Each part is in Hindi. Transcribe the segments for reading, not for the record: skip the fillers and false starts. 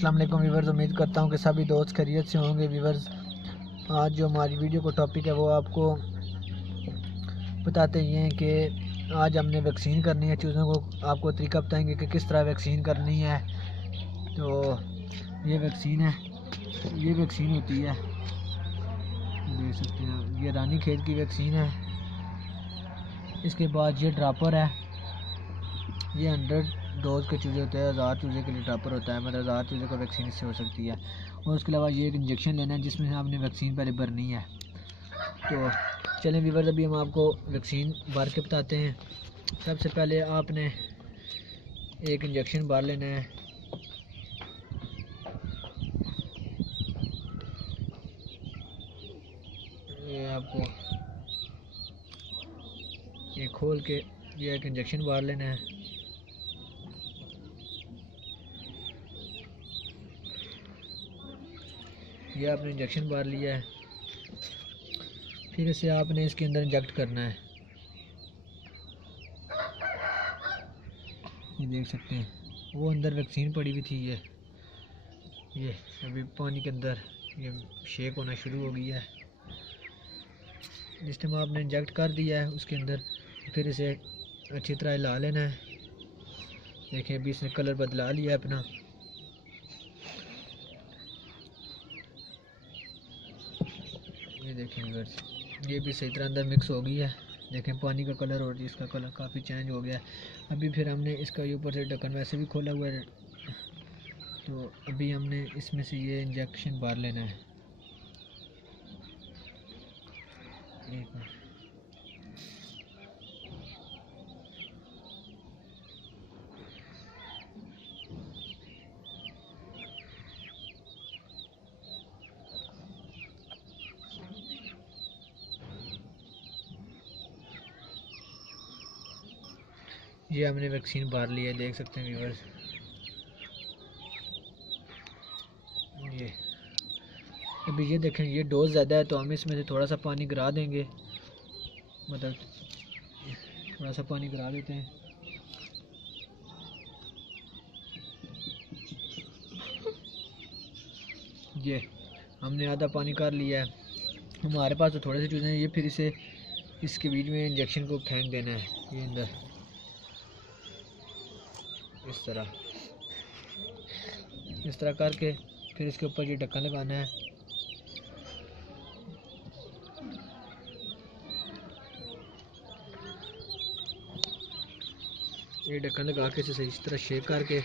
अस्सलाम वालेकुम व्यूवर्स। उम्मीद करता हूँ कि सभी दोस्त खैरियत से होंगे। व्यूवर्स, आज जो हमारी वीडियो का टॉपिक है वो आपको बताते ही हैं कि आज हमने वैक्सीन करनी है चूज़ों को। आपको तरीका बताएंगे कि किस तरह वैक्सीन करनी है। तो ये वैक्सीन है, ये वैक्सीन होती है, देख सकते हैं, ये रानी खेत की वैक्सीन है। इसके बाद ये ड्रापर है, ये 100 डोज के चूज़े होते हैं, 1000 चूज़े के लिए ड्रापर होता है, मतलब 1000 चूज़े को वैक्सीन इससे हो सकती है। और उसके अलावा ये एक इंजेक्शन लेना है जिसमें आपने वैक्सीन पहले भरनी है। तो चलें व्यूवर्स, अभी हम आपको वैक्सीन भर के बताते हैं। सबसे पहले आपने एक इंजेक्शन भर लेना है। ये आपको ये खोल के ये एक इंजेक्शन भर लेना है। ये आपने इंजेक्शन भर लिया है, फिर इसे आपने इसके अंदर इंजेक्ट करना है। ये देख सकते हैं, वो अंदर वैक्सीन पड़ी हुई थी, ये अभी पानी के अंदर ये शेक होना शुरू हो गया है। जिस टाइम आपने इंजेक्ट कर दिया है उसके अंदर, फिर इसे अच्छी तरह हिला लेना है। देखें, अभी इसने कलर बदला लिया है अपना। ये देखें व्यूअर्स, ये भी सही तरह अंदर मिक्स हो गई है। देखें पानी का कलर और इसका कलर काफ़ी चेंज हो गया है। अभी फिर हमने इसका ऊपर से ढक्कन वैसे भी खोला हुआ है, तो अभी हमने इसमें से ये इंजेक्शन भर लेना है। एक मिनट, ये हमने वैक्सीन भर लिया है, देख सकते हैं व्यूअर्स। ये अभी ये देखें, ये डोज ज़्यादा है तो हम इसमें से थोड़ा सा पानी गिरा देंगे, मतलब थोड़ा सा पानी गिरा देते हैं। ये हमने आधा पानी कर लिया है। हमारे पास तो थोड़े से चूज़े हैं, ये फिर इसे इसके बीच में इंजेक्शन को फेंक देना है, ये अंदर इस तरह करके फिर इसके ऊपर ये ढक्कन लगाना है। ये ढक्कन लगा के इसे इस तरह शेक करके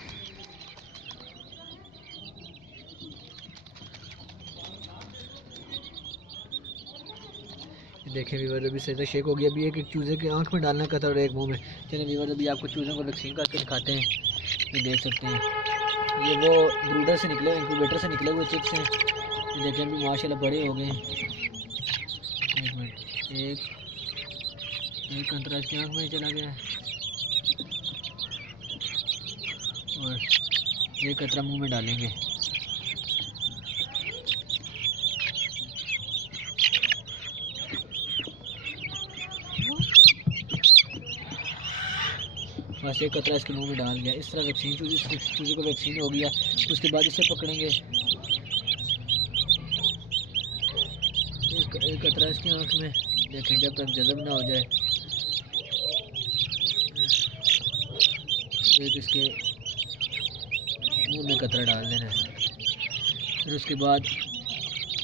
देखें व्यूअर, अभी सही शेक हो गया। अभी एक चूज़े की आंख में डालना का था और एक मुंह में। चलिए व्यूअर, अभी आपको चूज़ों को वैक्सीन करके दिखाते हैं। ये देख सकते हैं, ये वो ब्रूडर से निकले, इंक्यूबेटर से निकले हुए चिक्स हैं। ये देखें अभी माशाल्लाह बड़े हो गए हैं। एक मिनट, एक अंतरा इसकी आँख में चला गया है और एक कतरा मुंह में डालेंगे। बस एक कतरा इसके मुंह में डाल दिया। इस तरह वैक्सीन चूज़े को वैक्सीन हो गया। उसके बाद इसे पकड़ेंगे, एक कतरा इसकी आँख में, देखें जब तक जज़ब ना हो जाए। एक इसके मुंह में कतरा डाल देना है। फिर उसके बाद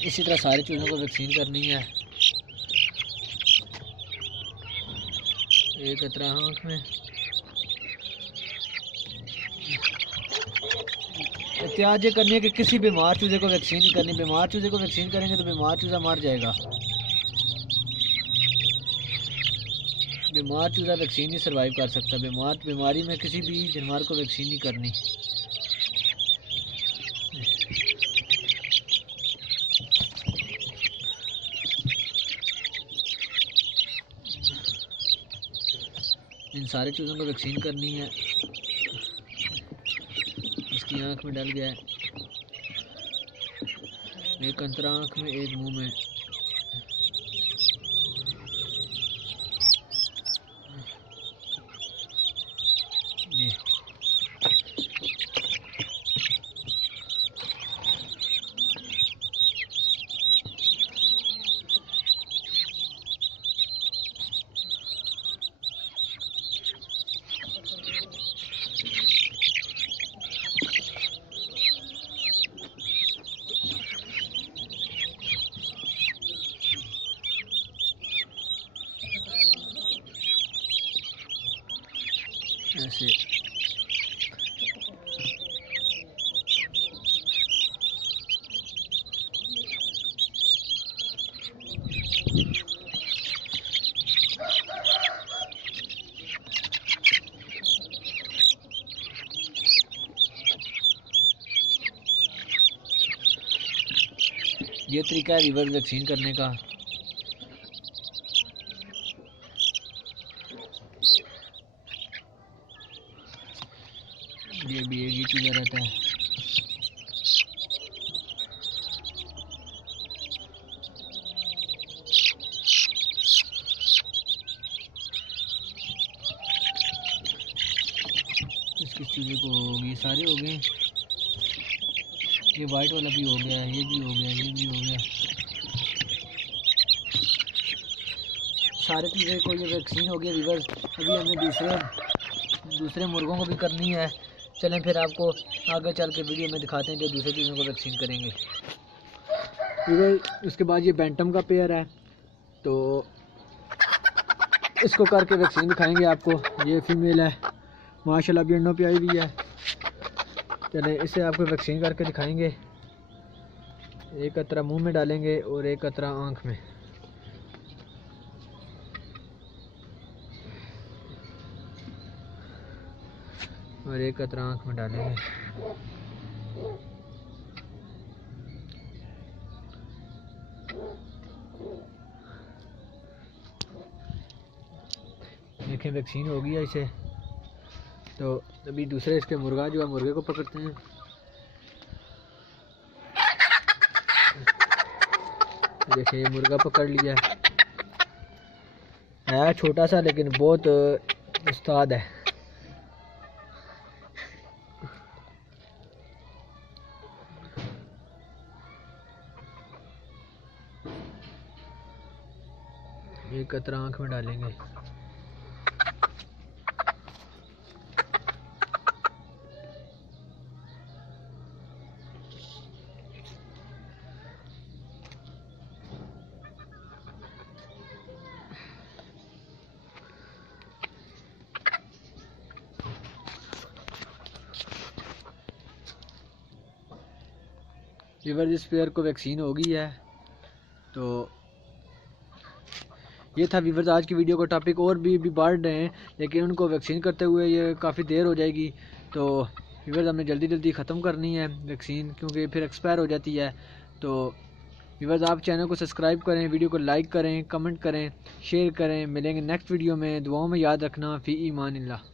इसी तरह सारे चूज़ों को वैक्सीन करनी है। एक कतरा आँख में। एहतियात ये करनी है कि किसी बीमार चूज़े को वैक्सीन नहीं करनी। बीमार चूज़े को वैक्सीन करेंगे तो बीमार चूज़ा मर जाएगा। बीमार चूज़ा वैक्सीन नहीं सर्वाइव कर सकता। बीमारी में किसी भी जानवर को वैक्सीन नहीं करनी। इन सारे चूज़ों को वैक्सीन करनी है। इसकी आँख में डल गया है, एक अंतरा आँख में, एक मुंह में। ये ये तरीका है वीवर वैक्सीन करने का। ये भी एक ही चीज़ रहता है। किस चीज़ों को होगी, सारे हो गए। ये वाइट वाला भी हो गया, ये भी हो गया, ये भी हो गया। सारे चीज़ों को ये वैक्सीन हो गया वीवर्स। अभी हमें दूसरे मुर्गों को भी करनी है। चलें फिर आपको आगे चल के वीडियो में दिखाते हैं जो दूसरी चीज़ों को वैक्सीन करेंगे। वीवर उसके बाद ये बैंटम का पेयर है, तो इसको करके वैक्सीन दिखाएंगे आपको। ये फीमेल है माशाल्लाह, अभी अंडों पे आई हुई है। चलें इसे आपको वैक्सीन करके दिखाएंगे। एक कतरा मुंह में डालेंगे और एक कतरा आँख में। और एक कतरा आँख में डालेंगे। देखें वैक्सीन हो गई है इसे। तो अभी दूसरे इसके मुर्गा जो है, मुर्गे को पकड़ते हैं। देखिए ये मुर्गा पकड़ लिया है छोटा सा, लेकिन बहुत उस्ताद है। एक कतरा आँख में डालेंगे। वीवर जिस पेयर को वैक्सीन हो गई है। तो ये था वीवर्स आज की वीडियो का टॉपिक। और भी बढ़ रहे हैं, लेकिन उनको वैक्सीन करते हुए ये काफ़ी देर हो जाएगी। तो वीवर्स हमें जल्दी जल्दी ख़त्म करनी है वैक्सीन, क्योंकि फिर एक्सपायर हो जाती है। तो वीवर्स आप चैनल को सब्सक्राइब करें, वीडियो को लाइक करें, कमेंट करें, शेयर करें। मिलेंगे नेक्स्ट वीडियो में। दुआओं में याद रखना। फ़ी ईमानिल्लाह।